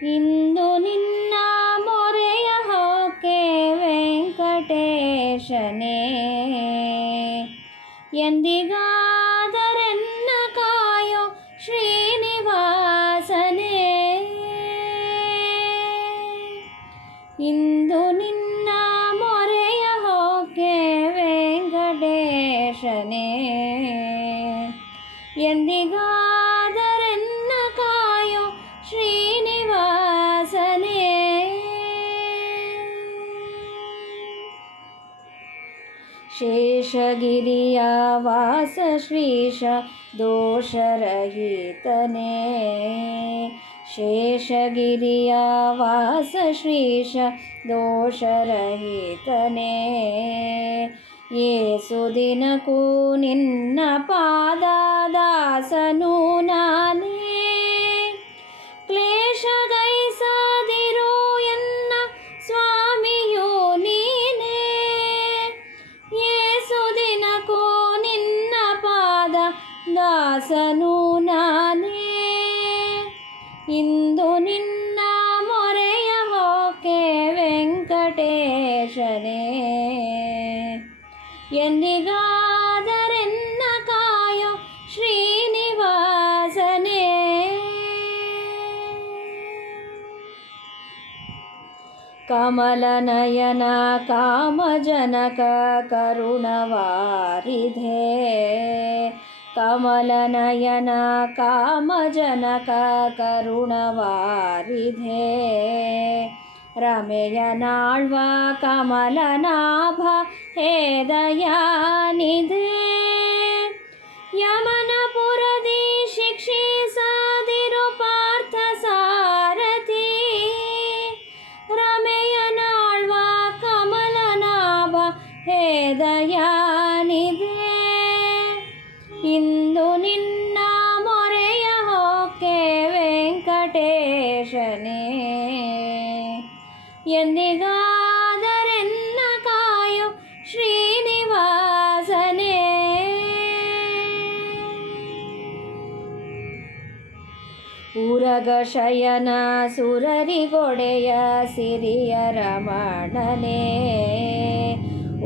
ಇಂದು ನಿನ್ನ ಮೊರೆಯ ಹೊಕ್ಕೆ ವೆಂಕಟೇಶನೇ, ಎಂದಿಗಾದರೆನ್ನ ಕಾಯೋ ಶ್ರೀನಿವಾಸನೇ. ಇಂದು ನಿನ್ನ ಮೊರೆಯ ಹೊಕ್ಕೆ ವೆಂಕಟೇಶನೇ, ಎಂದಿಗಾದರೆನ್ನ ಕಾಯೋ ಶ್ರೀನಿವಾಸನೇ. ಶೇಷಗಿರಿಯ ವಾಸ ಶ್ರೀಶ ದೋಷರಹಿತನೇ, ಶೇಷಗಿರಿಯ ವಾಸ ಶ್ರೀಶ ದೋಷರಹಿತನೇ. ಏಸು ದಿನಕ್ಕೂ ನಿನ್ನ ಪಾದದಾಸನು ನಾನೇ, ಕ್ಲೇಶಗೈಸದಿರು ಎನ್ನ ಸ್ವಾಮಿಯು ನೀನೇ. ಏಸು ದಿನಕ್ಕೂ ನಿನ್ನ ಪಾದ ದಾಸನು ನಾನೇ, ಇಂದು ನಿನ್ನ ಮೊರೆಯ ಹೊಕ್ಕೆ ವೆಂಕಟೇಶನೇ, ಎಂದಿಗಾದರೆನ್ನ ಕಾಯೋ ಶ್ರೀನಿವಾಸನೇ. ಕಮಲನಯನ ಕಾಮಜನಕ ಕರುಣವಾರಿಧೇ, ಕಮಲನಯನ ಕಾಮಜನಕ ಕರುಣವಾರಿಧೇ. ರಮೆಯನಾಳ್ವ ಕಮಲನಾಭ ಹೇ ದಯಾನಿಧೇ, ಯಮನಪುರದಿ ಶಿಕ್ಷಿಸದಿರು ಪಾರ್ಥ ಸಾರಥಿ. ರಮೆಯನಾಳ್ವ ಕಮಲನಾಭ ಹೇ ದಯಾನಿಧೇ, ಇಂದು ನಿನ್ನ ಮೊರೆಯ ಹೊಕ್ಕೆ ವೆಂಕಟೇಶನೇ, ಎಂದಿಗಾದರೆನ್ನ ಕಾಯೋ ಶ್ರೀನಿವಾಸನೇ. ಉರಗ ಶಯನ ಸುರರಿಗೊಡೆಯ ಸಿರಿಯ ರಮಣನೇ,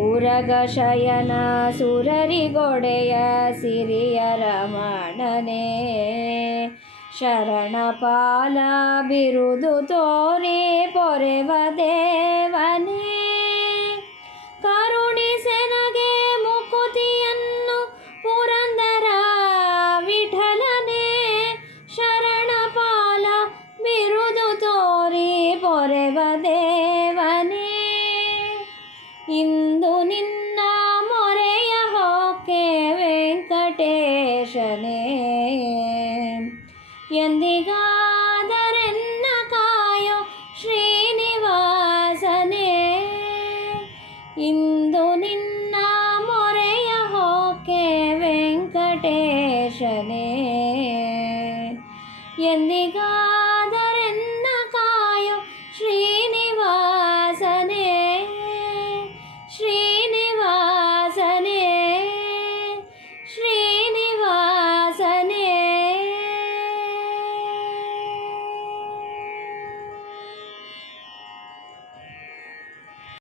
ಉರಗ ಶಯನ ಸುರರಿಗೊಡೆಯ ಸಿರಿಯ ರಮಣನೇ. ಶರಣಪಾಲ ಬಿರುದು ತೋರಿ ಪೊರೆವ ದೇವನೇ, ಕರುಣಿಸೆನಗೆ ಮುಕುತಿಯನ್ನು ಪುರಂದರ ವಿಠಲನೇ. ಶರಣಪಾಲ ಬಿರುದು ತೋರಿ ಪೊರೆವ ದೇವನೇ, ಇಂದು ನಿನ್ನ ಮೊರೆಯ ಹೊಕ್ಕೆ ವೆಂಕಟೇಶನೇ, ಎಂದಿಗಾದರೆನ್ನ ಕಾಯೋ ಶ್ರೀನಿವಾಸನೇ. ಇಂದು ನಿನ್ನ ಮೊರೆಯ ಹೊಕ್ಕೆ ವೆಂಕಟೇಶನೇ, ಎಂದಿಗಾ